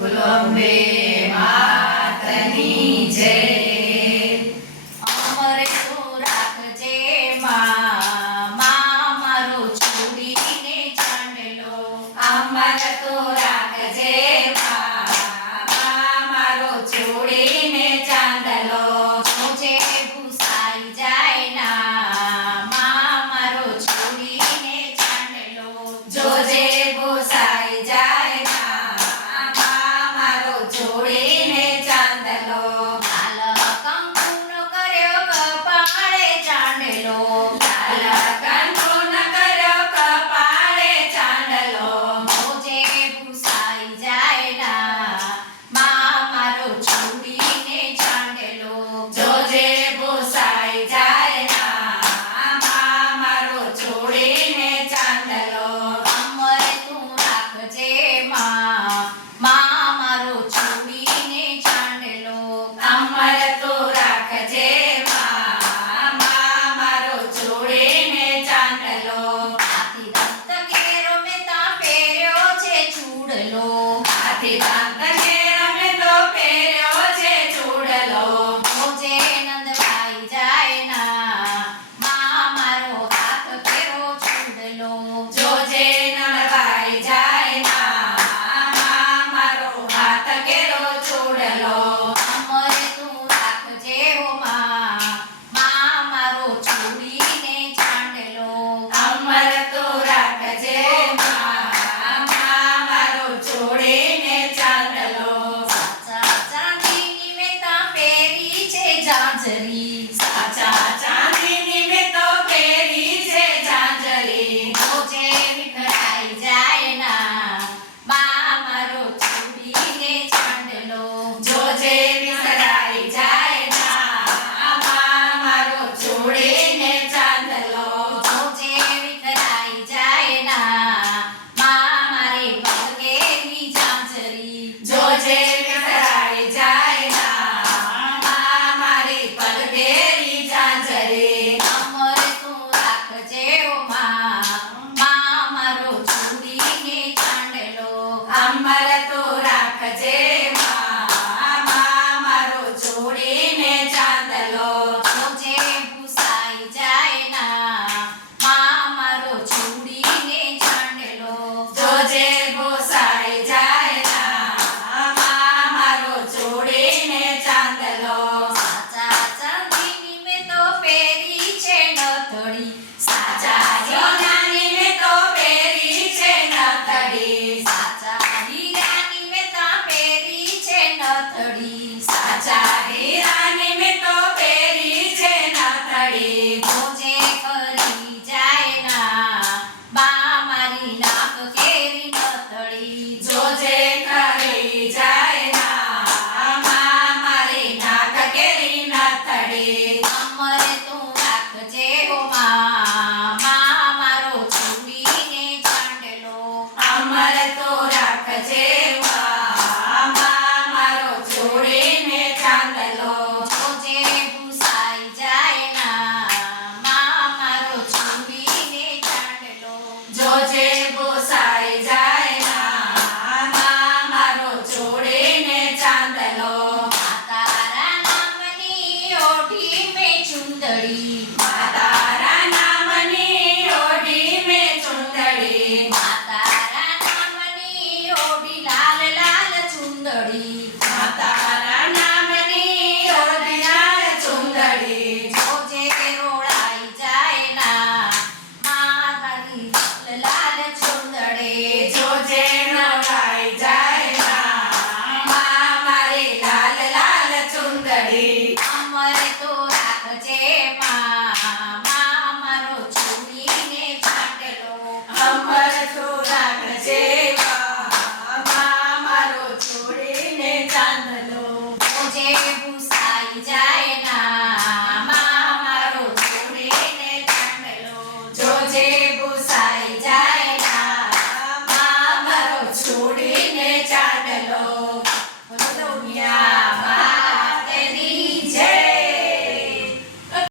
બોલંબે માતની જય. અમર તું રાખજે માં, માં મારો છોડીને ચાંદલો. અમર તું રાખજે માં, મારો છોડીને ચાંદલો. જોજે ભૂસાઈ જાય ના, માં મારો છોડીને ચાંદલો. જોજે ભૂસાઈ જાય ના, મારો છોડીને ચાંદલો. લાલ કંકુનો કર્યો કપાળે ચાંદલો. લાલ કંકુનો કર્યો કપાળે ચાંદલો. જોજે ભૂસાઈ જાય ના, માં મારો છોડીને ચાંદલો. જોજે ભૂસાઈ જાય ના, મારો છોડીને ચાંદલો. અમર તું રાખજે માં, માં મારો છોડીને ચાંદલો. અમર તું રાખજે માં, મારો છોડીને ચાંદલો. હાથી દંત કેરો મેં તા પહેર્યો છે ચૂડલો. હાથી દાંત